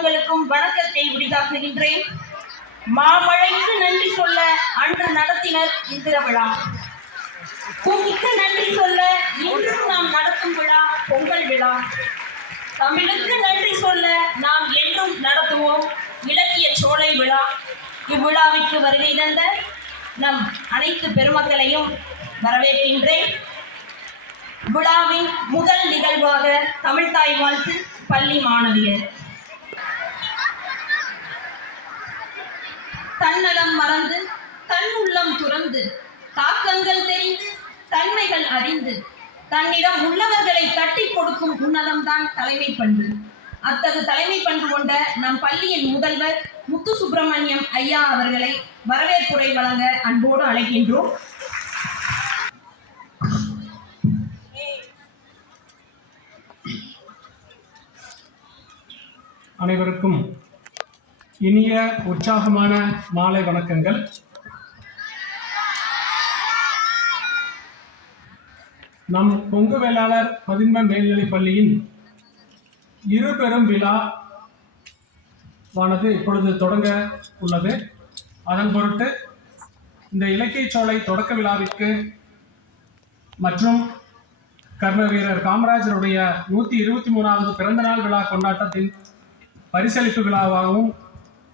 உள்ளங்களுக்கும் வணக்கத்தை உரிதாக்குகின்றேன். மாமழைக்கு நன்றி சொல்ல அன்று நடத்தினர் இந்திர விழா. பூமிக்கு நன்றி சொல்ல இன்றும் நாம் நடத்தும் விழா பொங்கல் விழா. தமிழுக்கு நன்றி சொல்ல நாம் என்றும் நடத்துவோம் இலக்கிய சோலை விழா. இவ்விழாவிற்கு வருகை தந்த நம் அனைத்து பெருமக்களையும் வரவேற்கின்றேன். விழாவின் முதல் நிகழ்வாக தமிழ்தாய் வாழ்த்து பள்ளி மாணவியர். தன்னலம் மறந்து தன் உள்ளம் துறந்து தாக்கங்கள் தெரிந்து தன்மைகள் அறிந்து தன்னிடம் உள்ளவர்களை தட்டி கொடுக்கும் உன்னதம்தான் தலைமை பண்பு. அத்தகு தலைமை பண்பு கொண்ட நம் பள்ளியின் முதல்வர் முத்து சுப்பிரமணியம் ஐயா அவர்களை வரவேற்புரை வழங்க அன்போடு அழைக்கின்றோம். அனைவருக்கும் இனிய உற்சாகமான மாலை வணக்கங்கள். நம் கொங்கு வேளாளர் பதின்ம மேல்நிலைப் பள்ளியின் இரு பெரும் விழாவானது இப்பொழுது தொடங்க உள்ளது. அதன் பொருட்டு இந்த இலக்கிய சோலை தொடக்க விழாவிற்கு மற்றும் கர்ம வீரர் காமராஜருடைய 123வது பிறந்தநாள் விழா கொண்டாட்டத்தின் பரிசளிப்பு விழாவாகவும்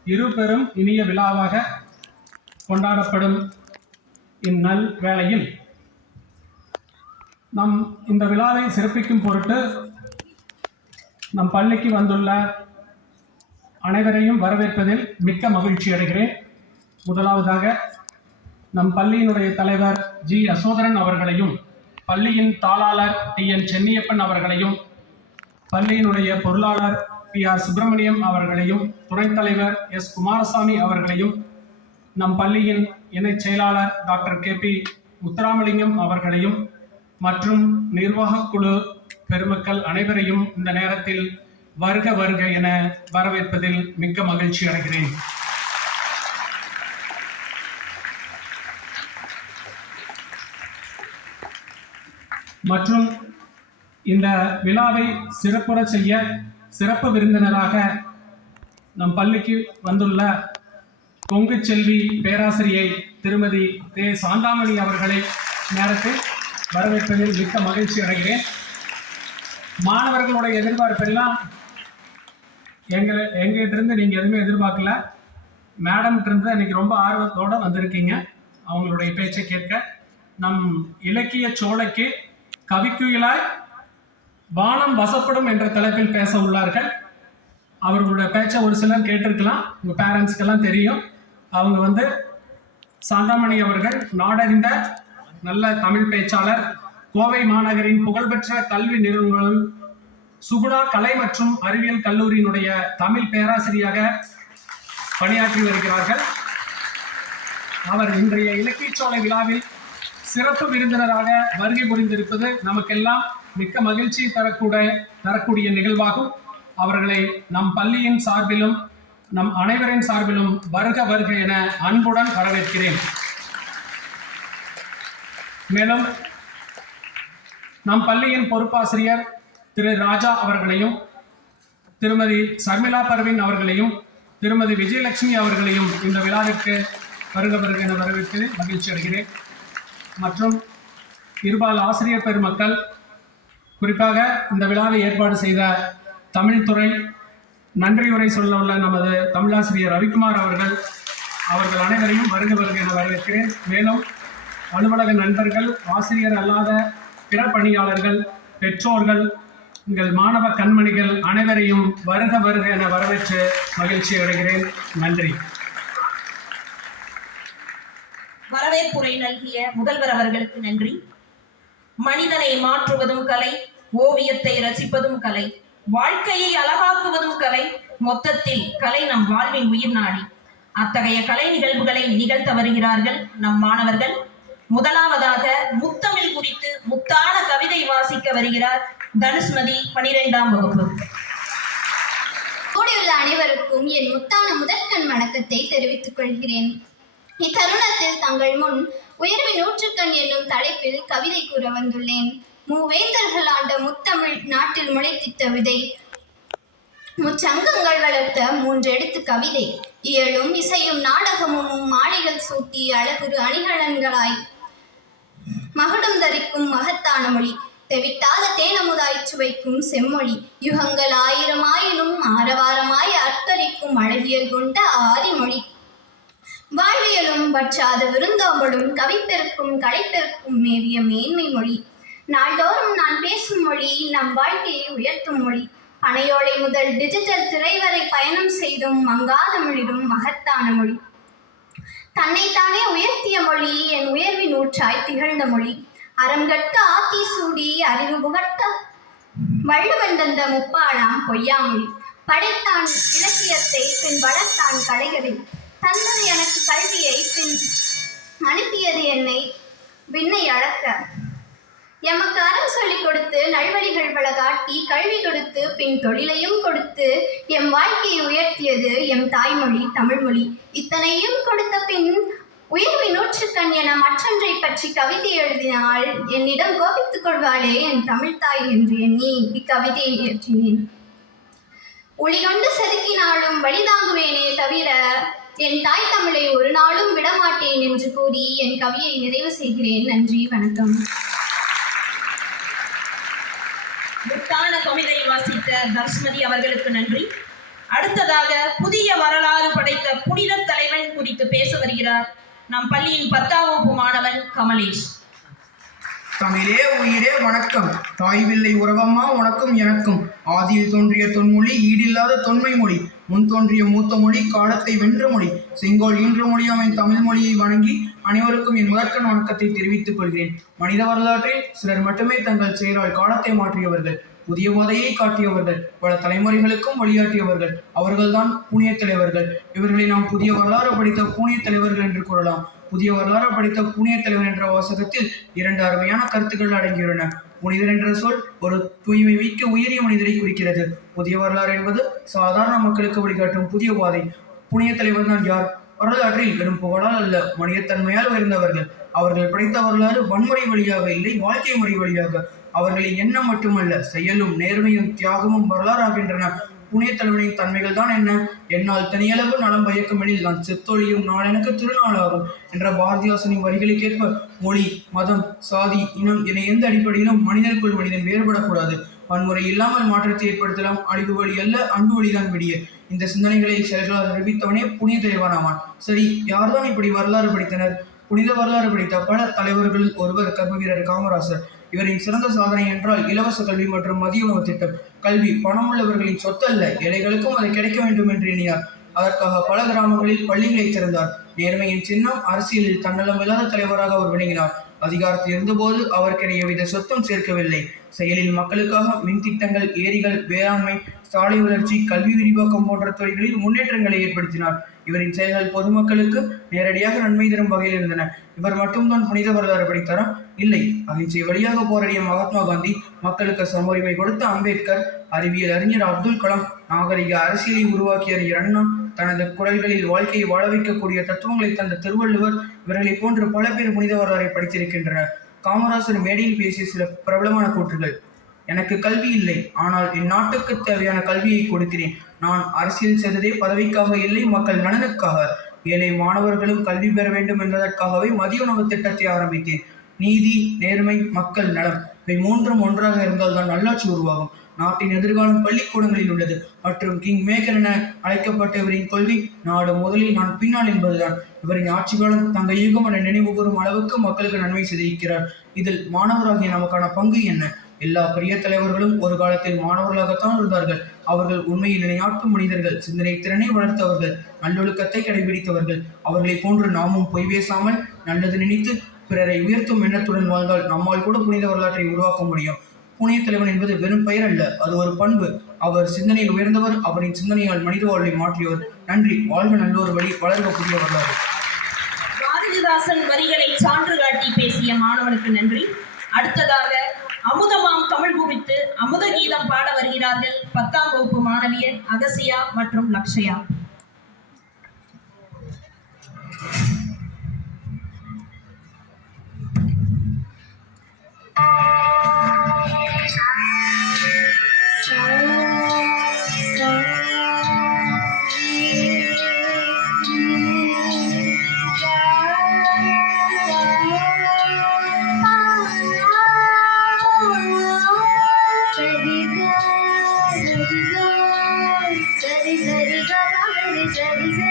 இரு பெரும் இனிய விழாவாக கொண்டாடப்படும் இந்நல் வேளையில் நம் இந்த விழாவை சிறப்பிக்கும் பொருட்டு நம் பள்ளிக்கு வந்துள்ள அனைவரையும் வரவேற்பதில் மிக்க மகிழ்ச்சி அடைகிறேன். முதலாவதாக நம் பள்ளியினுடைய தலைவர் ஜி யசோதரன் அவர்களையும், பள்ளியின் தாளாளர் டி.என். சென்னியப்பன் அவர்களையும், பள்ளியினுடைய பொருளாளர் பி.ஆர். சுப்பிரமணியம் அவர்களையும், துணைத் தலைவர் எஸ். குமாரசாமி அவர்களையும், நம் பள்ளியின் இணைச் செயலாளர் டாக்டர் கே.பி. முத்துராமலிங்கம் அவர்களையும் மற்றும் நிர்வாகக் குழு பெருமக்கள் அனைவரையும் இந்த நேரத்தில் வருக வருக என வரவேற்பதில் மிக்க மகிழ்ச்சி அடைகிறேன். மற்றும் இந்த விழாவை சிறப்புற செய்ய சிறப்பு விருந்தினராக நம் பள்ளிக்கு வந்துள்ள கொங்கு செல்வி பேராசிரியை திருமதி தே. சாந்தாமணி அவர்களை நேரத்தில் வரவேற்பதில் மிக்க மகிழ்ச்சி அடைகிறேன். மாணவர்களுடைய எதிர்பார்ப்பெல்லாம் எங்கிட்டிருந்து நீங்கள் எதுவுமே எதிர்பார்க்கல. மேடம்கிட்ட இன்னைக்கு ரொம்ப ஆர்வத்தோடு வந்திருக்கீங்க அவங்களுடைய பேச்சை கேட்க. நம் இலக்கிய சோலைக்கு கவிக்குயிலாய் வானம் வசப்படும் என்ற தலைப்பில் பேச உள்ளார்கள். அவர்களுடைய பேச்சை ஒரு சிலர் கேட்டிருக்கலாம், உங்கள் பேரண்ட்ஸ்க்கெல்லாம் தெரியும். அவங்க சாந்தாமணி அவர்கள் நாடறிந்த நல்ல தமிழ் பேச்சாளர், கோவை மாநகரின் புகழ்பெற்ற கல்வி நிறுவனங்களும் சுகுணா கலை மற்றும் அறிவியல் கல்லூரியினுடைய தமிழ் பேராசிரியராக பணியாற்றி வருகிறார்கள். அவர் இன்றைய இலக்கிய சோலை விழாவில் சிறப்பு விருந்தினராக வருகை புரிந்திருப்பது நமக்கெல்லாம் மிக்க மகிழ்ச்சி தரக்கூடிய நிகழ்வாகும். அவர்களை நம் பள்ளியின் சார்பிலும் நம் அனைவரின் சார்பிலும் வருக வருக என அன்புடன் வரவேற்கிறேன். மேலும் நம் பள்ளியின் பொறுப்பாசிரியர் திரு ராஜா அவர்களையும், திருமதி சர்மிளா பர்வீன் அவர்களையும், திருமதி விஜயலட்சுமி அவர்களையும் இந்த விழாவிற்கு வருக வருக என வரவேற்று மகிழ்ச்சி அடைகிறேன். மற்றும் இருபால் ஆசிரியர் பெருமக்கள், குறிப்பாக இந்த விழாவை ஏற்பாடு செய்த தமிழ்துறை நன்றியுரை சொல்ல உள்ள நமது தமிழாசிரியர் ரவிக்குமார் அவர்கள் அனைவரையும் வருக வருக என வரவேற்கிறேன். மேலும் அலுவலக நண்பர்கள், ஆசிரியர் அல்லாத பிற பணியாளர்கள், பெற்றோர்கள், எங்கள் மாணவ கண்மணிகள் அனைவரையும் வருக வருக என வரவேற்று மகிழ்ச்சி அடைகிறேன். நன்றி. வரவேற்புரை நல்கிய முதல்வர் அவர்களுக்கு நன்றி. மனிதனை மாற்றுவதும் கலை, ஓவியத்தை ரசிப்பதும் கலை, வாழ்க்கையை அழகாக்குவதும் கலை, மொத்தத்தில் கலை நம் வாழ்வின் உயிர் நாடி. அத்தகைய கலை நிகழ்வுகளை நிகழ்த்த வருகிறார்கள் நம் மாணவர்கள். முதலாவதாக முத்தமிழ் குறித்து முத்தான கவிதை வாசிக்க வருகிறார் தனுஷ்மதி, 12ஆம் வகுப்பு. கூடியுள்ள அனைவருக்கும் என் முத்தான முதற்கண் வணக்கத்தை தெரிவித்துக் கொள்கிறேன். இத்தருணத்தில் தங்கள் முன் உயர்வின் நூற்றுக்கண் என்னும் தலைப்பில் கவிதை கூற வந்துள்ளேன். மூவேந்தர்கள் ஆண்ட முத்தமிழ் நாட்டில் முளைத்திட்ட விதை. முச்சங்கங்கள் வளர்த்த மூன்றெழுத்து கவிதை இயலும் இசையும் நாடகமும் மாலைகள் சூட்டி அழகுறு அணிகலன்களாய் மகுடம் தரிக்கும் மகத்தான மொழி தெவிட்டாத தேனமுதாய் சுவைக்கும் செம்மொழி யுகங்கள் ஆயிரமாயினும் ஆரவாரமாய் அர்ப்பரிக்கும் அழகியல் கொண்ட ஆதிமொழி வாழ்வியலும் வற்றாத விருந்தோம்பலும் கவிப்பெருக்கும் கலைப்பெருக்கும் மேவிய மேன்மை மொழி நாள்தோறும் நான் பேசும் மொழி நம் வாழ்க்கையை உயர்த்தும் மொழி பனையோலை முதல் டிஜிட்டல் திரை வரை பயணம் செய்தும் மங்காத மொழிடும் மகத்தான மொழி தன்னைத்தானே உயர்த்திய மொழி என் உயர்வின் ஊற்றாய் திகழ்ந்த மொழி அறம் கற்க ஆத்தி சூடி அறிவு புகட்ட வள்ளுவன் தந்த முப்பாழாம் பொய்யாமொழி படைத்தான் இலக்கியத்தை பின் வளர்த்தான் கலைகளை தந்தது எனக்கு கல்வியை பின் அனுப்பியது என்னை விண்ணை அளக்க எமக்கு அறம் சொல்லிக் கொடுத்து நல்வழிகள் பல காட்டி கல்வி கொடுத்து பின் தொழிலையும் கொடுத்து எம் வாழ்க்கையை உயர்த்தியது எம் தாய்மொழி தமிழ்மொழி இத்தனையும் கொடுத்த பின் உயர்வி நூற்றுக்கண் என மற்றொன்றை பற்றி கவிதை எழுதினால் என்னிடம் கோபித்துக் கொள்வாளே என் தமிழ்தாய் என்று எண்ணி இக்கவிதையை இயற்றினேன். ஒளிகொண்டு செதுக்கினாலும் வழிதாங்குவேனே தவிர என் தாய் தமிழை ஒரு நாளும் விடமாட்டேன் என்று கூறி என் கவியை நிறைவு செய்கிறேன். நன்றி, வணக்கம். முத்தான கவிதை வாசித்த தர்ஷ்மதி அவர்களுக்கு நன்றி. அடுத்ததாக புதிய வரலாறு படைத்த புனித தலைவன் குறித்து பேச வருகிறார் நம் பள்ளியின் 10ஆம் வகுப்பு மாணவன் கமலேஷ். தமிழே உயிரே வணக்கம். தாய்வில்லை உறவம்மா உனக்கும் எனக்கும். ஆதியில் தோன்றிய தொன்மொழி ஈடில்லாத தொன்மை மொழி. முன் தோன்றிய மூத்த மொழி காலத்தை வென்ற மொழி. செங்கோல் ஈன்ற மொழியாம் என் தமிழ் மொழியை வணங்கி அனைவருக்கும் என் முதற்கண் வணக்கத்தை தெரிவித்துக் கொள்கிறேன். மனித வரலாற்றில் சிலர் மட்டுமே தங்கள் செயலால் காலத்தை மாற்றியவர்கள், புதிய பாதையை காட்டியவர்கள், பல தலைமுறைகளுக்கும் வழிகாட்டியவர்கள். அவர்கள்தான் புண்ணிய தலைவர்கள். இவர்களை நாம் புதிய வரலாறு படித்த புண்ணிய தலைவர்கள் என்று கூறலாம். புதிய வரலாறு படித்த புண்ணிய தலைவர் என்ற வாசகத்தில் 2 அருமையான கருத்துக்கள் அடங்கியுள்ளன. புனிதர் என்ற சொல் ஒரு தூய்மை மிக்க உயரிய மனிதரை குறிக்கிறது. புதிய வரலாறு என்பது சாதாரண மக்களுக்கு வழிகாட்டும் புதிய பாதை. புண்ணிய தலைவர் தான் யார்? வரலாற்றில் வெறும் புகழால் அல்ல, மனிதத்தன்மையால் உயர்ந்தவர்கள். அவர்கள் படைத்த வரலாறு வன்முறை வழியாக இல்லை, வாழ்க்கை முறை வழியாக. அவர்களின் எண்ணம் மட்டுமல்ல, செயலும் நேர்மையும் தியாகமும் வரலாறாகின்றன. புனித தலைவனின் தன்மைகள் தான் என்ன? என்னால் தனியளவு நலம் பயக்குமெனில் நான் செத்தொழியும் நாள் எனக்கு திருநாளாகும் என்ற பாரதிதாசனின் வரிகளுக்கேற்ப மொழி, மதம், சாதி, இனம் என எந்த அடிப்படையிலும் மனிதனுக்குள் மனிதன் வேறுபடக்கூடாது. வன்முறை இல்லாமல் மாற்றத்தை ஏற்படுத்தலாம். அழிவு வழி அல்ல, அன்பு வழிதான் விடிய. இந்த சிந்தனைகளை செயல்களால் அறிவித்தவனே புனித தலைவனாவான். சரி, யார்தான் இப்படி வரலாறு படித்தனர்? புனித வரலாறு படித்த பல தலைவர்கள் ஒருவர் கர்ம வீரர் காமராசர். இவரின் சிறந்த சாதனை என்றால் இலவச கல்வி மற்றும் மதிய உணவு திட்டம். கல்வி பணமுள்ளவர்களின் சொத்து அல்ல, ஏழைகளுக்கும் அது கிடைக்க வேண்டும் என்று எண்ணினார். அதற்காக பல கிராமங்களில் பள்ளிகளை திறந்தார். நேர்மையின் சின்னம். அரசியலில் தன்னலமில்லாத தலைவராக அவர் விளங்கினார். அதிகாரத்தில் இருந்தபோது அவருக்கு எவ்வித சொத்தும் சேர்க்கவில்லை. செயலில் மக்களுக்காக மின் திட்டங்கள், ஏரிகள், வேளாண்மை, சாலை வளர்ச்சி, கல்வி விரிவாக்கம் போன்ற துறைகளில் முன்னேற்றங்களை ஏற்படுத்தினார். இவரின் செயல்கள் பொதுமக்களுக்கு நேரடியாக நன்மை தரும் வகையில் இருந்தன. இவர் மட்டும்தான் புனித வரலாறு படித்தாரா? இல்லை. அகிம்சை வழியாக போராடிய மகாத்மா காந்தி, மக்களுக்கு சம உரிமை கொடுத்த அம்பேத்கர், அறிவியல் அறிஞர் அப்துல் கலாம், நாகரிக அரசியலை உருவாக்கிய அறிஞர் அண்ணா, தனது குரல்களில் வாழ்க்கையை வாழ வைக்கக்கூடிய தத்துவங்களை தந்த திருவள்ளுவர், இவர்களை போன்று பல பேர் புனித வரலாறை படித்திருக்கின்றனர். காமராசர் மேடையில் பேசிய சில பிரபலமான கூற்றுகள்: எனக்கு கல்வி இல்லை, ஆனால் என் நாட்டுக்கு தேவையான கல்வியை கொடுக்கிறேன். நான் அரசியல் செய்ததே பதவிக்காக இல்லை, மக்கள் நலனுக்காக. ஏழை மாணவர்களும் கல்வி பெற வேண்டும் என்பதற்காகவே மதிய உணவு திட்டத்தை ஆரம்பித்தேன். நீதி, நேர்மை, மக்கள் நலம் இவை மூன்றும் ஒன்றாக இருந்தால் தான் நல்லாட்சி உருவாகும். நாட்டின் எதிர்காலம் பள்ளிக்கூடங்களில் உள்ளது. மற்றும் கிங் மேக்கர் என அழைக்கப்பட்ட இவரின் கொள்கை நாடு முதலில் நான் பின்னால் என்பதுதான். இவரின் ஆட்சி காலம் தங்க யுகம் என நினைவு கூறும் அளவுக்கு மக்களுக்கு நன்மை செய்திருக்கிறார். இதில் மாணவராகிய நமக்கான பங்கு என்ன? எல்லா பெரிய தலைவர்களும் ஒரு காலத்தில் மாணவர்களாகத்தான் இருந்தார்கள். அவர்கள் உண்மையில் நிலையாட்டும் மனிதர்கள், சிந்தனை திறனை வளர்த்தவர்கள், நல்லொழுக்கத்தை கடைபிடித்தவர்கள். அவர்களை போன்று நாமும் பொய் பேசாமல் நல்லது நினைத்து பிறரை உயர்த்தும் எண்ணத்துடன் வாழ்ந்தால் நம்மால் கூட புனித வரலாற்றை உருவாக்க முடியும். புனித தலைவன் என்பது வெறும் பெயர் அல்ல, அது ஒரு பண்பு. அவர் சிந்தனையில் உயர்ந்தவர், அவரின் சிந்தனையால் மனித வாழ்வை மாற்றியவர். நன்றி. வாழ்க நல்லோர் வழி, வளர்க புதிய வரலாறு. பாரதிதாசன் வரிகளை சான்று காட்டி பேசிய மாணவனுக்கு நன்றி. அடுத்ததாக அமுதமாம் தமிழ் குறித்து அமுத கீதம் பாட வருகிறார்கள் 10ஆம் வகுப்பு மாணவியர் அகசியா மற்றும் லக்ஷயா. So சரிகா சரிகா சரி சரிகா பாகரி சரிகா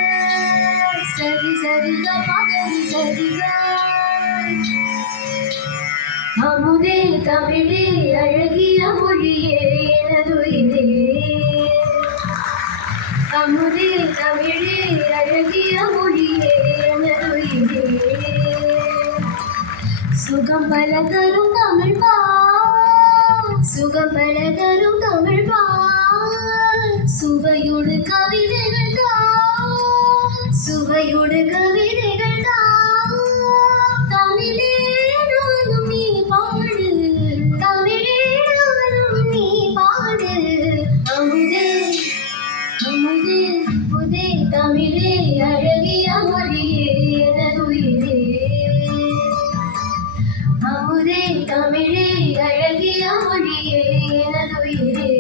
சரி சரிகா பாகரி சரிகா அமுதே தமிழே அழகிய மொழியே எனதுயிரே அமுதே தமிழே அழகிய மொழியே எனதுயிரே சுகம் பல தரும் தமிழ் பா சுகம் பல தரும் தமிழ் பா சுவையோடு கவிதைகள் தா சுவையோடு கவிதைகள் தா தமிழே நானும் நீ பாடு தமிழே நானும் நீ பாடு அமுதே அமுதே புதே தமிழே அழகிய மொழியே எனதுயிரே அமுதே தமிழே அழகிய மொழியே எனதுயிரே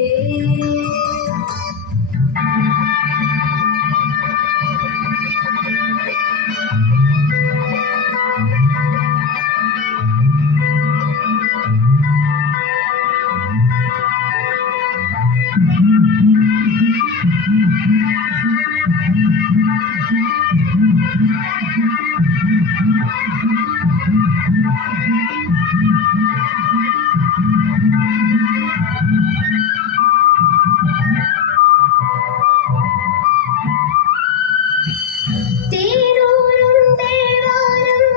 தேரூரும் தேவாரம்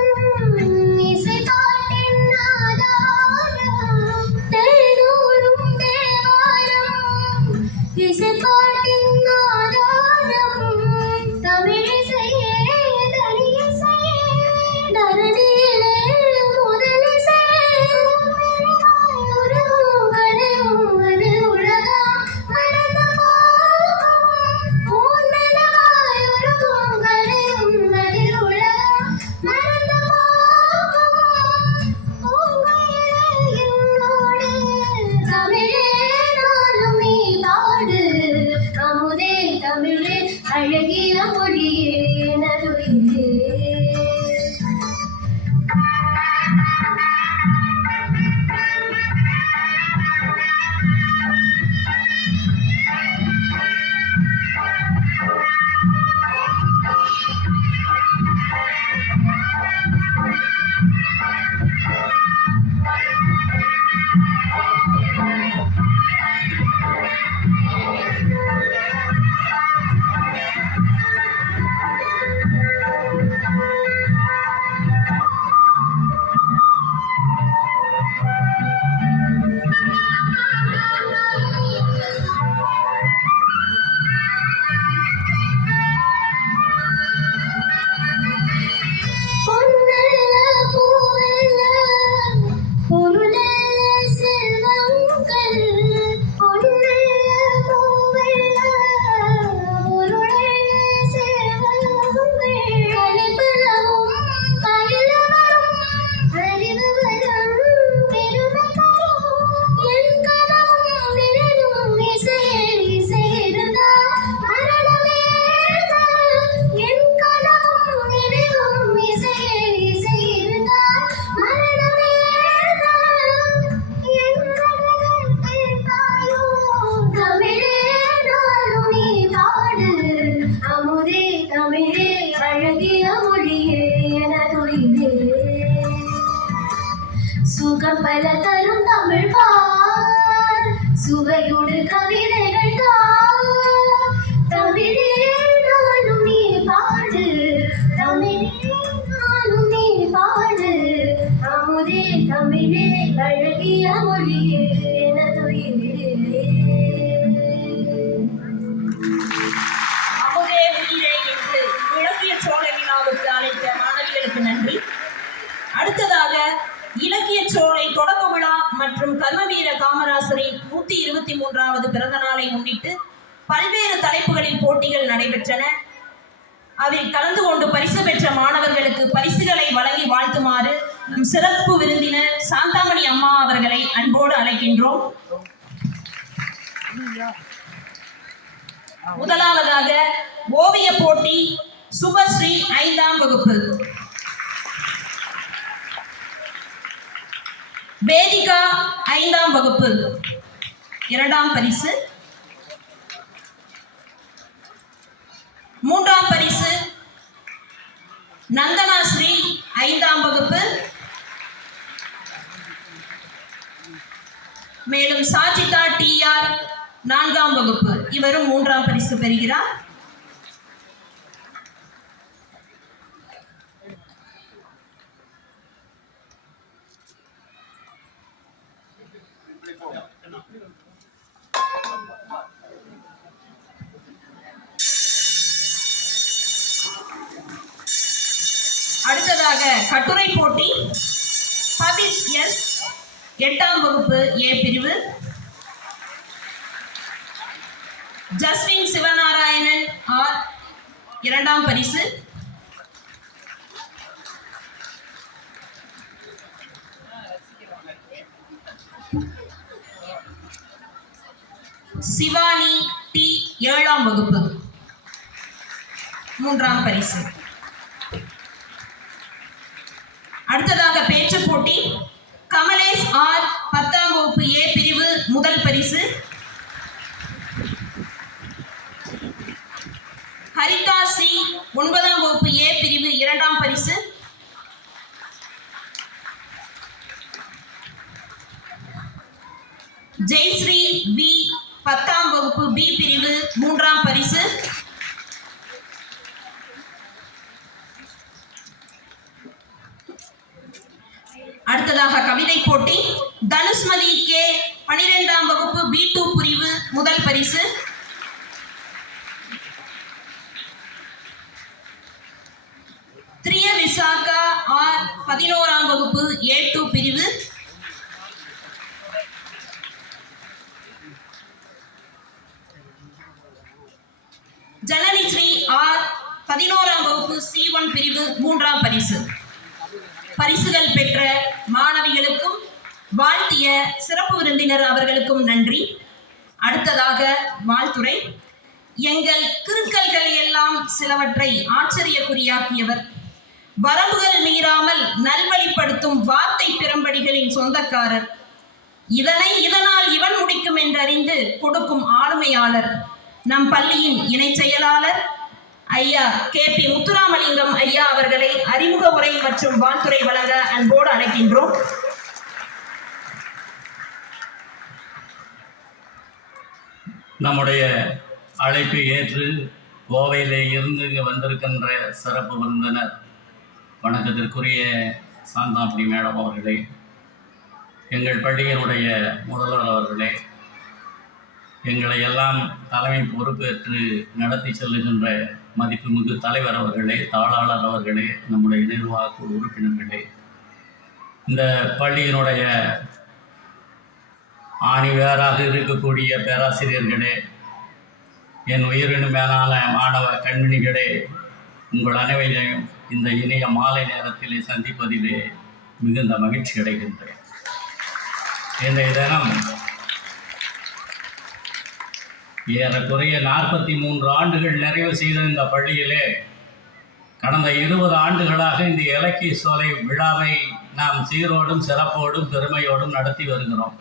இசைப்பாட்டின் ஆதாரம் தேரூரும் தேவாரம் இசைப்பாட்டின் ஆதாரம் தமிழிசையே தனியிசையே தரணியிலே முதலிசையே உருகும் கலையும் அது உலகம் மறந்து போகும் ஊர்மெனவாய் உருகும் கலையும் அதில் உலகம் மறந்து போகும் பூங்குயிலே என்னோடு தமிழே நானும் நீ பாடு அமுதே தமிழே அழகிய மொழியே எனதுயிரே பொன்னல்ல பூவல்ல பொருளல்ல செல்வங்கள் பொன்னல்ல பூவல்ல பொருளல்ல செல்வங்கள் கலிப்பலவும் பயிலவரும் அறிவு வரும் பெருமை தரும் என் கனவும் நிழலும் இசையில் இசையிருந்தால் மரணமே என் கனவும் நினைவும் இசையில் இசையிருந்தால் மரணமே என் கனவில் கேட்பாயோ தமிழே நானும் நீ பாடு அமுதே தமிழே அழகிய மொழியே எனதுயிரே சுகம் பல தரும் தமிழ் பார் சுவையோடு கவிதைகள் தா தமிழே நானும் நீ பாடு தமிழே நானும் நீ பாடு அமுதே தமிழே அழகிய மொழியே எனதுயிரே அமுதே உயிரே என்று இலக்கிய சோலை விழாவுக்கு அழைத்த மாணவிகளுக்கு நன்றி. அடுத்ததாக இலக்கிய சோலை தொடக்க விழா மற்றும் கர்மவீர காமராசரின் 123வது பிறந்த நாளை முன்னிட்டு பல்வேறு தலைப்புகளில் போட்டிகள் நடைபெற்றன. அதில் கலந்து கொண்டு பரிசு பெற்ற மாணவர்களுக்கு பரிசுகளை வழங்கி வாழ்த்துமாறு சிறப்பு விருந்தினர் சாந்தாமணி அம்மா அவர்களை அன்போடு அழைக்கின்றோம். முதலாவதாக ஓவிய போட்டி சுபஸ்ரீ 5ஆம் வகுப்பு, வேதிகா 5ஆம் வகுப்பு, 2ஆம் பரிசு. 3ஆம் பரிசு நந்தனா ஸ்ரீ 5ஆம் வகுப்பு. மேலும் சாஜிதா TR 4ஆம் வகுப்பு. இவரும் 3ஆம் பரிசு பெறுகிறார். அடுத்ததாக கட்டுரை போட்டி. பபிஸ் S 8ஆம் வகுப்பு A பிரிவு. ஜஸ்வின் சிவநாராயணன் R 2ஆம் பரிசு. சிவானி T 7ஆம் வகுப்பு 3ஆம் பரிசு. அடுத்ததாக பேச்சு போட்டி. கமலேஷ் R 10ஆம் வகுப்பு A பிரிவு முதல் பரிசு. ஹரிதா C 9ஆம் வகுப்பு A பிரிவு 2ஆம் பரிசு. ஜெய்ஸ்ரீ V 10ஆம் வகுப்பு B பிரிவு 3ஆம் பரிசு. அடுத்ததாக கவிதை போட்டி. தனுஷ்மதி K 12ஆம் வகுப்பு B2 பிரிவு முதல் பரிசு. திரிய விசாகா R 11ஆம் வகுப்பு A2 பிரிவு. ஜனனி ஸ்ரீ R 11ஆம் வகுப்பு C1 பிரிவு 3ஆம் பரிசு. பரிசுகள் பெற்ற மாணவிகளுக்கும் வாழ்த்திய சிறப்பு விருந்தினர் அவர்களுக்கும் நன்றி. அடுத்ததாக வாழ்த்துரை. எங்கள் கிறுக்கல்கள் எல்லாம் சிலவற்றை ஆச்சரியக்குறியாக்கியவர், வரம்புகள் மீறாமல் நல்வழிப்படுத்தும் வார்த்தை பிறம்படிகளின் சொந்தக்காரர், இதனால் இவன் முடிக்கும் என்றறிந்து கொடுக்கும் ஆளுமையாளர், நம் பள்ளியின் இணை செயலாளர் ஐயா KP முத்துராமலிங்கம் ஐயா அவர்களை அறிமுக உரை மற்றும் வாழ்த்துரை வழங்க அன்போடு அழைக்கின்றோம். நம்முடைய அழைப்பை ஏற்று கோவையிலே இருந்து இங்கே வந்திருக்கின்ற சிறப்பு விருந்தினர் வணக்கத்திற்குரிய சாந்தாமணி மேடம் அவர்களே, எங்கள் பள்ளியினுடைய முதல்வர் அவர்களே, எங்களை எல்லாம் தலைமை பொறுப்பேற்று நடத்தி செல்லுகின்ற மதிப்புமிகு தலைவர் அவர்களே, தாளாளர் அவர்களே, நம்முடைய நிர்வாக குழு உறுப்பினர்களே, இந்த பள்ளியினுடைய ஆணிவேராக இருக்கக்கூடிய பேராசிரியர்களே, என் உயிரினும் மேலான மாணவ கண்மணிகளே, உங்கள் அனைவரையும் இந்த இனிய மாலை நேரத்திலே சந்திப்பதிலே மிகுந்த மகிழ்ச்சி அடைகின்றேன். இன்றைய தினம் ஏறக்குறைய 43 ஆண்டுகள் நிறைவு செய்த இந்த பள்ளியிலே கடந்த 20 ஆண்டுகளாக இந்த இலக்கிய சோலை விழாவை நாம் சீரோடும் சிறப்போடும் பெருமையோடும் நடத்தி வருகிறோம்.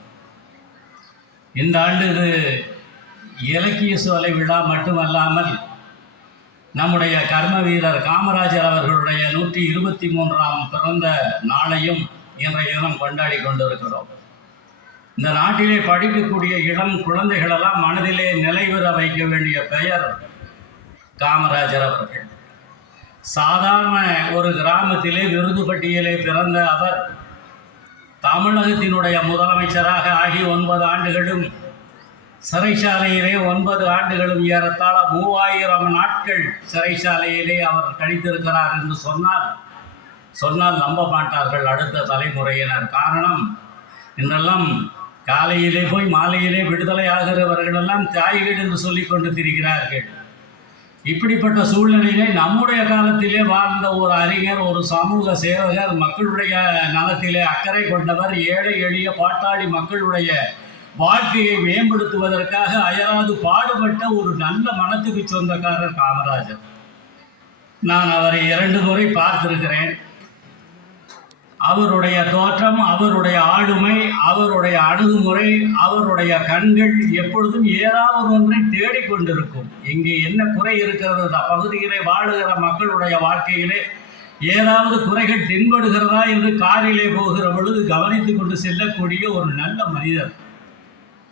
இந்த ஆண்டு இது இலக்கிய சோலை விழா மட்டுமல்லாமல் நம்முடைய கர்ம வீரர் காமராஜர் அவர்களுடைய 123ஆம் பிறந்த நாளையும் இன்றைய தினம் கொண்டாடி கொண்டிருக்கிறோம். இந்த நாட்டிலே படிக்கக்கூடிய இளம் குழந்தைகளெல்லாம் மனதிலே நிலைவர வைக்க வேண்டிய பெயர் காமராஜர் அவர்கள். சாதாரண ஒரு கிராமத்திலே விருதுப்பட்டியிலே பிறந்த அவர் தமிழகத்தினுடைய முதலமைச்சராக ஆகி 9 ஆண்டுகளும், சிறைச்சாலையிலே 9 ஆண்டுகளும், ஏறத்தாழ 3000 நாட்கள் சிறைச்சாலையிலே அவர் கழித்திருக்கிறார் என்று சொன்னால் நம்ப மாட்டார்கள் அடுத்த தலைமுறையினர். காரணம், இன்றெல்லாம் காலையிலே போய் மாலையிலே விடுதலை ஆகிறவர்களெல்லாம் தியாகிகள் என்று சொல்லிக் கொண்டு திரிகிறார்கள். இப்படிப்பட்ட சூழ்நிலையிலே நம்முடைய காலத்திலே வாழ்ந்த ஒரு அறிஞர், ஒரு சமூக சேவகர், மக்களுடைய நலத்திலே அக்கறை கொண்டவர், ஏழை எளிய பாட்டாளி மக்களுடைய வாழ்க்கையை மேம்படுத்துவதற்காக அயராது பாடுபட்ட ஒரு நல்ல மனத்துக்கு சொந்தக்காரர் காமராஜர். நான் அவரை 2 முறை பார்த்திருக்கிறேன். அவருடைய தோற்றம், அவருடைய ஆளுமை, அவருடைய அணுகுமுறை, அவருடைய கண்கள் எப்பொழுதும் ஏதாவது ஒன்றை தேடிக்கொண்டிருக்கும். இங்கே என்ன குறை இருக்கிறது, அந்த பகுதியிலே வாழுகிற மக்களுடைய வாழ்க்கையிலே ஏதாவது குறைகள் தென்படுகிறதா என்று காரிலே போகிற பொழுது கவனித்து கொண்டு செல்லக்கூடிய ஒரு நல்ல மனிதர்.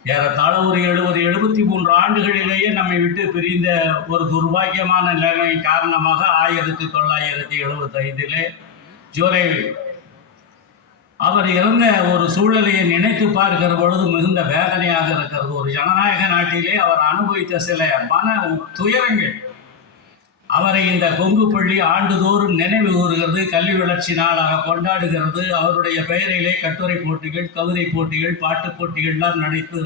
ஏறத்தாழ ஒரு 73 ஆண்டுகளிலேயே நம்மை விட்டு பிரிந்த ஒரு துர்பாக்கியமான நிலைமை காரணமாக 1975 ஜூலை அவர் இறந்த ஒரு சூழ்நிலையை நினைத்து பார்க்கிற பொழுது மிகுந்த வேதனையாக இருக்கிறது. ஒரு ஜனநாயக நாட்டிலே அவர் அனுபவித்த சில மன துயரங்கள் அவரை இந்த கொங்கு பள்ளி ஆண்டுதோறும் நினைவு கூறுகிறது, கல்வி வளர்ச்சி நாளாக கொண்டாடுகிறது. அவருடைய பெயரிலே கட்டுரை போட்டிகள், கவிதை போட்டிகள், பாட்டு போட்டிகள்லாம் நடத்து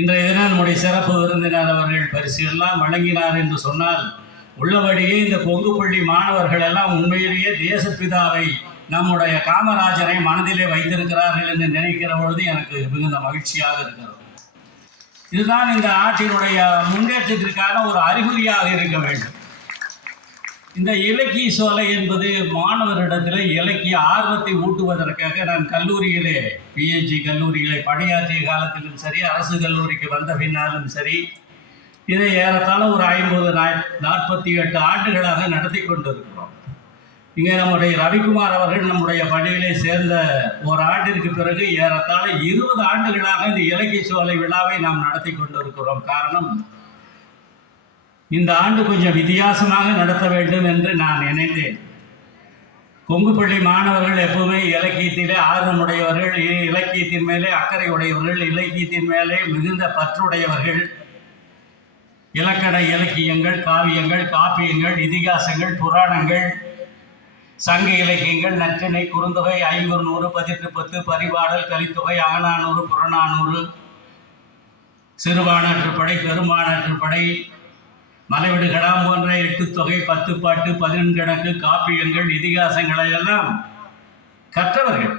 இன்றைய தினம் நம்முடைய சிறப்பு விருந்தினர் அவர்கள் பரிசு எல்லாம் வழங்கினார் என்று சொன்னால், உள்ளபடியே இந்த கொங்கு பள்ளி மாணவர்கள் எல்லாம் உண்மையிலேயே தேசப்பிதாவை நம்முடைய காமராஜரை மனதிலே வைத்திருக்கிறார்கள் என்று நினைக்கிற பொழுது எனக்கு மிகுந்த மகிழ்ச்சியாக இருக்கிறது. இதுதான் இந்த நாட்டினுடைய முன்னேற்றத்திற்கான ஒரு அறிகுறியாக இருக்க வேண்டும். இந்த இலக்கிய சோலை என்பது மாணவரிடத்தில் இலக்கிய ஆர்வத்தை ஊட்டுவதற்காக நான் கல்லூரியிலே பிஹெச்டி கல்லூரிகளை பணியாற்றிய காலத்திலும் சரி, அரசு கல்லூரிக்கு வந்த பின்னாலும் சரி, இதை ஏறத்தாழ ஒரு 48 ஆண்டுகளாக நடத்தி கொண்டிருக்கிறோம். இங்கே நம்முடைய ரவிக்குமார் அவர்கள் நம்முடைய பணியிலே சேர்ந்த ஒரு ஆண்டிற்கு பிறகு ஏறத்தாழ 20 ஆண்டுகளாக இந்த இலக்கிய சோலை விழாவை நாம் நடத்தி கொண்டிருக்கிறோம். காரணம், இந்த ஆண்டு கொஞ்சம் வித்தியாசமாக நடத்த வேண்டும் என்று நான் நினைத்தேன். கொங்கு பள்ளி மாணவர்கள் எப்பவுமே இலக்கியத்திலே ஆர்வமுடையவர்கள், இலக்கியத்தின் மேலே அக்கறை உடையவர்கள், இலக்கியத்தின் மேலே மிகுந்த பற்றுடையவர்கள். இலக்கண இலக்கியங்கள், காவியங்கள், காப்பியங்கள், இதிகாசங்கள், புராணங்கள், சங்க இலக்கியங்கள், நற்றிணை, குறுந்தொகை, ஐங்குறுநூறு, 10 பரிபாடல், கலித்தொகை, அகநானூறு, புறநானூறு, சிறுபானாற்றுப்படை, பெரும்பானாற்றுப்படை, மலைவிடுகடாம் போன்ற 8 தொகை, 10 பாட்டு, 11 கணக்கு, காப்பியங்கள், இதிகாசங்களை எல்லாம் கற்றவர்கள்.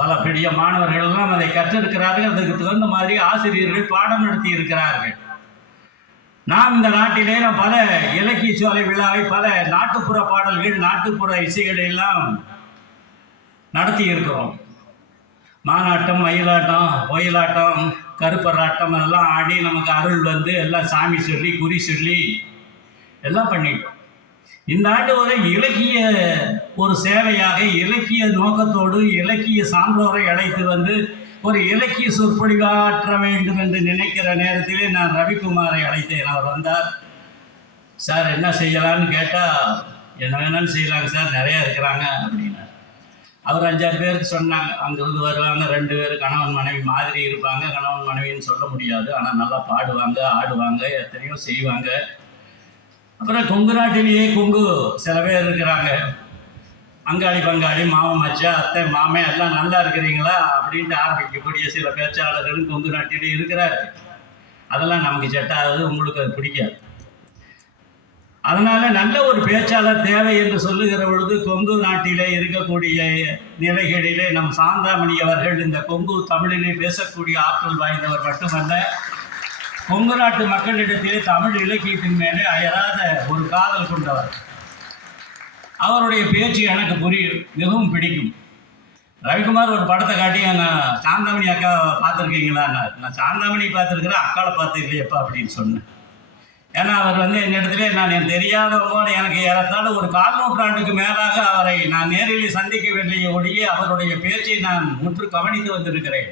பல பெரிய மாணவர்கள் எல்லாம் அதை கற்றிருக்கிறார்கள். அதுக்கு தகுந்த மாதிரி ஆசிரியர்கள் பாடம் நடத்தி இருக்கிறார்கள். நாம் இந்த நாட்டிலே பல இலக்கிய சோலை விழாவை, பல நாட்டுப்புற பாடல்கள், நாட்டுப்புற இசைகளை எல்லாம் நடத்தி இருக்கிறோம். மானாட்டம், மயிலாட்டம், ஒயிலாட்டம், கருப்பராட்டம் அதெல்லாம் ஆடி நமக்கு அருள் வந்து எல்லாம் சாமி சொல்லி, குறி சொல்லி எல்லாம் பண்ணிட்டோம். இந்த ஆண்டு ஒரு இலக்கிய ஒரு சேவையாக, இலக்கிய நோக்கத்தோடு இலக்கிய சான்றோரை அழைத்து வந்து ஒரு இலக்கிய சொற்பொழிவாற்ற வேண்டும் என்று நினைக்கிற நேரத்திலே நான் ரவிக்குமாரை அழைத்தேன். அவர் வந்தார். சார் என்ன செய்யலான்னு கேட்டால், என்ன வேணாலும் செய்யலாங்க சார், நிறையா இருக்கிறாங்க அப்படின்னார். அவர் 5-6 பேருக்கு சொன்னாங்க. அங்கேருந்து வருவாங்க, 2 பேர் கணவன் மனைவி மாதிரி இருப்பாங்க. கணவன் மனைவின்னு சொல்ல முடியாது, ஆனால் நல்லா பாடுவாங்க, ஆடுவாங்க, எத்தனையோ செய்வாங்க. அப்புறம் கொங்கு நாட்டிலேயே கொங்கு சில பேர் இருக்கிறாங்க. அங்காளி பங்காளி, மாமன் மச்சா, அத்தை மாமே எல்லாம் நல்லா இருக்கிறீங்களா அப்படின்ட்டு ஆரம்பிக்கக்கூடிய சில பேச்சாளர்களும் கொங்கு நாட்டிலே இருக்கிறாரு. அதெல்லாம் நமக்கு செட் ஆகுது, உங்களுக்கு அது பிடிக்காது. அதனால் நல்ல ஒரு பேச்சாளர் தேவை என்று சொல்லுகிற பொழுது கொங்கு நாட்டிலே இருக்கக்கூடிய நிலைகளிலே நம் சாந்தாமணி அவர்கள் இந்த கொங்கு தமிழிலே பேசக்கூடிய ஆற்றல் வாய்ந்தவர் மட்டுமல்ல, கொங்கு நாட்டு மக்களிடத்திலே தமிழ் இலக்கியத்தின் மேலே அயராத ஒரு காதல் கொண்டவர். அவருடைய பேச்சு எனக்கு புரியும், மிகவும் பிடிக்கும். ரவிக்குமார் ஒரு படத்தை காட்டி, நான் சாந்தாமணி அக்கா பார்த்துருக்கீங்களா? நான் சாந்தாமணி பார்த்துருக்குறேன், அக்காவை பார்த்து இல்லையப்பா அப்படின்னு சொன்னேன். ஏன்னா அவர் வந்து என்னிடத்துல நான் தெரியாதவங்க, எனக்கு ஏறத்தாழ ஒரு 4 நூற்றாண்டுக்கு மேலாக அவரை நான் நேரில் சந்திக்கவில்லை ஒழிய அவருடைய பேச்சை நான் முற்று கவனித்து வந்திருக்கிறேன்.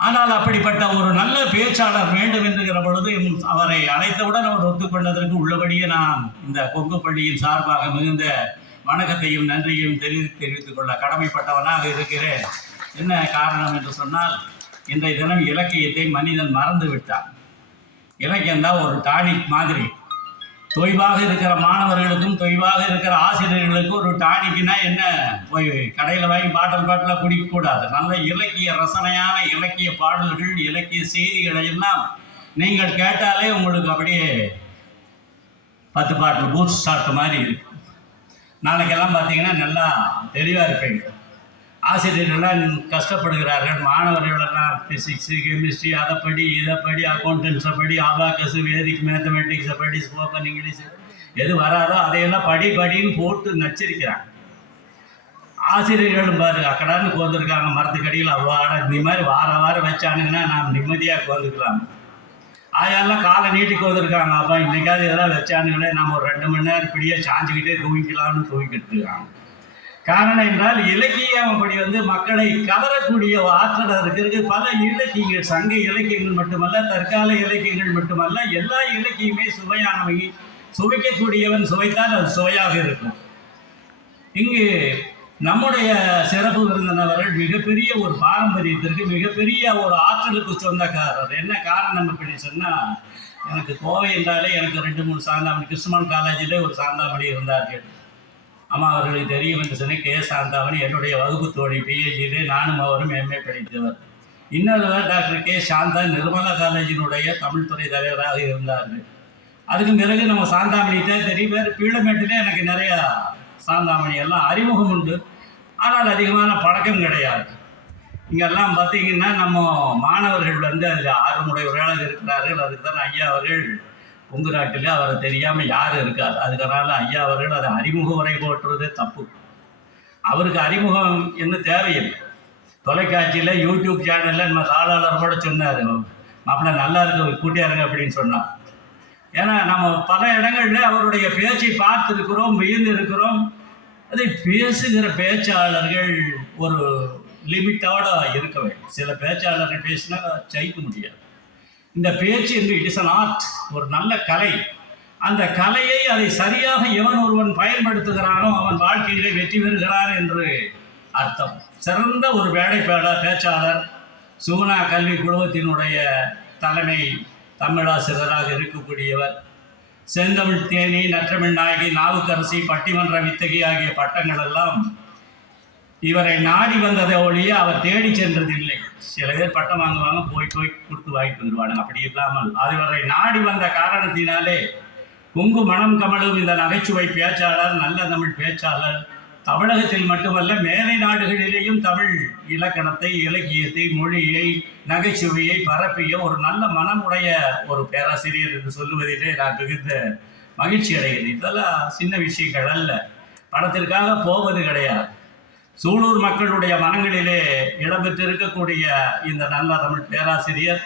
ஆனால் அப்படிப்பட்ட ஒரு நல்ல பேச்சாளர் வேண்டும் என்கிற பொழுது அவரை அழைத்தவுடன் அவர் ஒத்துக்கொண்டதற்கு உள்ளபடியே நான் இந்த கொங்கு பள்ளியின் சார்பாக மிகுந்த வணக்கத்தையும் நன்றியையும் தெரிவித்துக் கொள்ள கடமைப்பட்டவனாக இருக்கிறேன். என்ன காரணம் என்று சொன்னால், இன்றைய தினம் இலக்கியத்தை மனிதன் மறந்து விட்டான். இலக்கியம்தான் ஒரு டானிக் மாதிரி. தொய்வாக இருக்கிற மாணவர்களுக்கும் தொய்வாக இருக்கிற ஆசிரியர்களுக்கும் ஒரு டானிக்னா என்ன, போய் கடையில் வாங்கி பாட்டில் குடிக்கக்கூடாது. நல்ல இலக்கிய ரசனையான இலக்கிய பாடல்கள், இலக்கிய செய்திகளை எல்லாம் நீங்கள் கேட்டாலே உங்களுக்கு அப்படியே 10 பாட்டில் பூஸ்ட் சாப்பிட்ட மாதிரி இருக்கு. நாளைக்கெல்லாம் பார்த்தீங்கன்னா நல்லா தெளிவாக இருப்பீங்க. ஆசிரியர்கள்லாம் கஷ்டப்படுகிறார்கள், மாணவர்களெல்லாம் ஃபிசிக்ஸு, கெமிஸ்ட்ரி, அதை படி இதை படி, அக்கௌண்டன்ஸை படி, அபாக்கஸு, வேதிக் மேத்தமெட்டிக்ஸை படி, ஸ்போக்கன் இங்கிலீஷு, எது வராதோ அதையெல்லாம் படின்னு போட்டு நச்சரிக்கிறாங்க. ஆசிரியர்களும் பாரு அக்கடான்னு உட்காந்துருக்காங்க மரத்துக்கடியில் அவ்வாட இந்த மாதிரி வாரம் வச்சானுங்கன்னா நாம் நிம்மதியாக உட்காந்துக்கலாம். ஆயாலாம் காலை நீட்டி உட்காந்துருக்காங்க, அப்பா இன்னைக்காவது இதெல்லாம் வச்சானுங்களே நம்ம ஒரு 2 மணி நேரம் இப்படியே சாஞ்சுக்கிட்டே தூங்கிக்கலாம்னு தூங்கிக்கிட்டு இருக்காங்க. காரணம் என்றால் இலக்கியம் அப்படி மக்களை கவரக்கூடிய ஆற்றல் இருக்கிறது. பல இலக்கியங்கள், சங்க இலக்கியங்கள் மட்டுமல்ல, தற்கால இலக்கியங்கள் மட்டுமல்ல, எல்லா இலக்கியமே சுவையானவை. சுவைக்கக்கூடியவன் சுவைத்தால் அது சுவையாக இருக்கும். இங்கு நம்முடைய சிறப்பு விருந்தினவர்கள் மிகப்பெரிய ஒரு பாரம்பரியத்திற்கு, மிகப்பெரிய ஒரு ஆற்றலுக்கு சொந்தக்காரர். என்ன காரணம் அப்படின்னு சொன்னால், எனக்கு கோவை என்றாலே எனக்கு 2-3 சாந்தாமணி, கிருஷ்ணமான் காலேஜில் ஒரு சாந்தாமணி இருந்தார்கள். அம்மா அவர்களுக்கு தெரியும் என்று சொன்ன கே சாந்தாமணி என்னுடைய வகுப்பு தோழி, பிஹெச்டியிலே நானும் அவரும் எம்ஏ படித்தவர். இன்னொருவர் டாக்டர் கே சாந்தா நிர்மலா காலேஜினுடைய தமிழ் துறை தலைவராக இருந்தார்கள். அதுக்கு பிறகு நம்ம சாந்தாமணிகிட்ட தெரியும். வேறு பீளமேட்டிலே எனக்கு நிறையா சாந்தாமணி எல்லாம் அறிமுகம் உண்டு, ஆனால் அதிகமான பழக்கம் கிடையாது. இங்கெல்லாம் பார்த்தீங்கன்னா நம்ம மாணவர்கள் அதில் ஆர்வமுடையவர்களாக இருக்கிறார்கள். அதுக்கு தான் ஐயா அவர்கள் உங்கள் நாட்டில் அவரை தெரியாமல் யாரும் இருக்காது. அதுக்கனால ஐயா அவர்கள் அதை அறிமுக உரை போட்டுறதே தப்பு. அவருக்கு அறிமுகம் என்ன தேவையில்லை. தொலைக்காட்சியில் யூடியூப் சேனலில் நம்ம தாளாளர் கூட சொன்னார், மாப்பிள்ளை நல்லா இருக்கு கூட்டியாருங்க அப்படின்னு சொன்னார். ஏன்னா நம்ம பல இடங்களில் அவருடைய பேச்சை பார்த்துருக்கிறோம், வியந்து இருக்கிறோம். அதை பேசுகிற பேச்சாளர்கள் ஒரு லிமிட்டோடு இருக்க வேண்டும். சில பேச்சாளர்கள் பேசினா ஜெயிக்க முடியாது. இந்த பேச்சு என்று இட் இஸ் அன் ஆர்ட், ஒரு நல்ல கலை. அந்த கலையை அதை சரியாக எவன் ஒருவன் பயன்படுத்துகிறானோ அவன் வாழ்க்கையிலே வெற்றி பெறுகிறான் என்று அர்த்தம். சிறந்த ஒரு பேச்சாளர், சுகுணா கல்வி குழுமத்தினுடைய தலைமை தமிழாசிரியராக இருக்கக்கூடியவர். செந்தமிழ் தேனி, நற்றமிழ் நாயகி, நாவுக்கரசி, பட்டிமன்ற வித்தகி ஆகிய பட்டங்கள் எல்லாம் இவரை நாடி வந்ததை ஒழிய அவர் தேடி சென்றதில்லை. சில பேர் பட்டம் வாங்குவாங்க, போய் கொடுத்து வாங்கிட்டு வந்துடுவாங்க. அப்படி இல்லாமல் இவரை நாடி வந்த காரணத்தினாலே கொங்கு மனம் கமலும் இந்த நகைச்சுவை பேச்சாளர், நல்ல தமிழ் பேச்சாளர் தமிழகத்தில் மட்டுமல்ல மேலை நாடுகளிலேயும் தமிழ் இலக்கணத்தை, இலக்கியத்தை, மொழியை, நகைச்சுவையை பரப்பிய ஒரு நல்ல மனமுடைய ஒரு பேராசிரியர் என்று சொல்லுவதிலே நான் மிகுந்த மகிழ்ச்சி அடைகிறேன். இதெல்லாம் சின்ன விஷயங்கள் அல்ல, பணத்திற்காக போவது கிடையாது. சூலூர் மக்களுடைய மனங்களிலே இடம்பெற்றிருக்கக்கூடிய இந்த நல்ல தமிழ் பேராசிரியர்,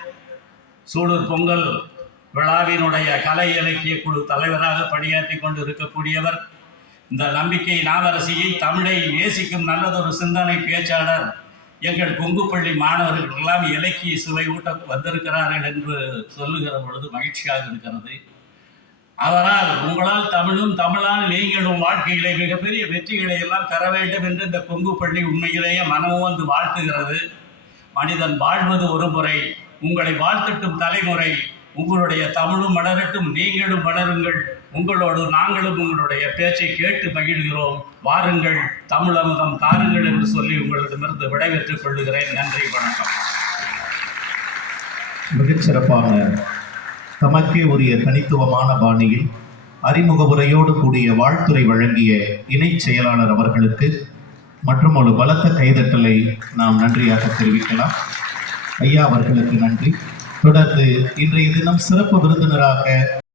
சூலூர் பொங்கல் விழாவினுடைய கலை இலக்கிய குழு தலைவராக பணியாற்றி கொண்டு இருக்கக்கூடியவர், இந்த நம்பிக்கை நாவரசியை, தமிழை நேசிக்கும் நல்லதொரு சிந்தனை பேச்சாளர், எங்கள் கொங்குப்பள்ளி மாணவர்களுக்கெல்லாம் இலக்கிய சுவை ஊட்ட வந்திருக்கிறார்கள் என்று சொல்லுகிற பொழுது மகிழ்ச்சியாக இருக்கிறது. அவரால் உங்களால் தமிழும், தமிழால் நீங்களும் வாழ்க்கையிலே மிகப்பெரிய வெற்றிகளை எல்லாம் பெற வேண்டும் என்று இந்த கொங்குப்பள்ளி உண்மையிலேயே மனமுவந்து வாழ்த்துகிறது. மனிதன் வாழ்வது ஒரு முறை, உங்களை வாழ்த்தட்டும் தலைமுறை. உங்களுடைய தமிழும் வளரட்டும், நீங்களும் வளருங்கள். உங்களோடு நாங்களும் உங்களுடைய பேச்சை கேட்டு மகிழ்கிறோம். வாருங்கள், தமிழமுதம் தாருங்கள் என்று சொல்லி உங்களிடமிருந்து விடைபெற்றுக் கொள்ளுகிறேன். நன்றி, வணக்கம். மிகச்சிறப்பான, தமக்கே உரிய தனித்துவமான பாணியில் அறிமுக உரையோடு கூடிய வாழ்த்துரை வழங்கிய இணைச் செயலாளர் அவர்களுக்கு மற்றும் ஒரு பலத்த கைதட்டலை நாம் நன்றியாக தெரிவிக்கலாம். ஐயா அவர்களுக்கு நன்றி. தொடர்ந்து இன்றைய தினம் சிறப்பு விருந்தினராக